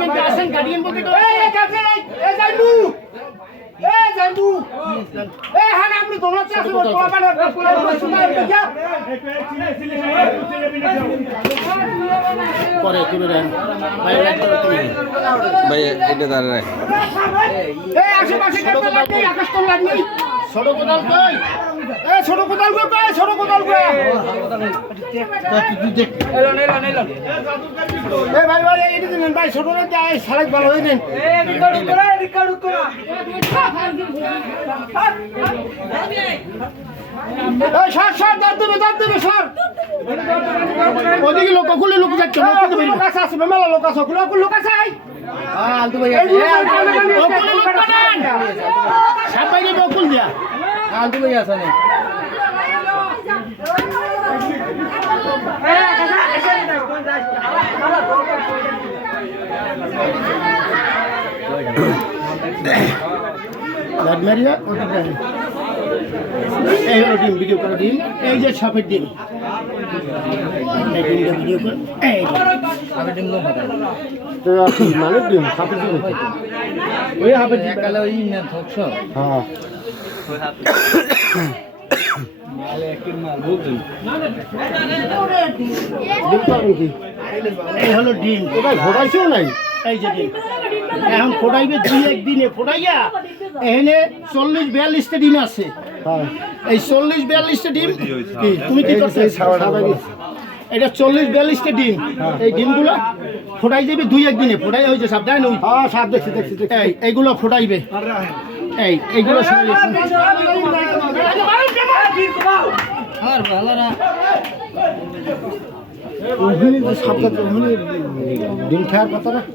কিন্তু আসেন গার্ডিয়ান বলতে তো এই কাছে এই যাইবু এই যাইবু এই হান আপনি দোনাতে আসেন পোলা পাড়া পোলা শুনা যা পরে তুমি দেন ভাই এটা দাঁড়ায় এই আশেপাশে কেটে লাগনি আকাশ তো লাগনি ছোট কোদাল কই এই ছোট কোদাল কই ছোট কোদাল কই এই ভাই ভাই এডি দিন ভাই ছোট না যাই সারাই ভালো হই দেন রিকর্ড করা এই সর দাঁত দেবে সর ওদিকে লোক খুলে লোক যাচ্ছে লোক আছে আসবে মেলা লোক আছে লোক আছে আই আলতু ভাই সাপ বাইরে বকুল দিয়া আলতু ভাই আছে না মারিয়া এই হলো ডিম ভিডিও করো ডিম এই যে সাপের ডিম এই ডিমটা ভিডিও করো এই সাপের ডিম লোক তো মানে ডিম সাপের ডিম ওই সাপের ডিম কালে ওই না থাকছো হ্যাঁ ডিম পাবেন কি এই হলো ডিম ওটা ঘোড়াইছেও নাই এই যে ডিম এখন ফোটাইবে দুই একদিনে ফোটাইয়া এখানে 40-42টা ডিম আছে এই 40-42টা ডিম কি তুমি কি করছো এটা 40-42টা ডিম এই ডিমগুলো ফোটাই যাবে দুই একদিনে ফোটাই হয়েছে সাপ দেয় না সাপ দেখছি এইগুলো ফোটাইবে এইগুলো সাপটা ডিম খাওয়ার কথা না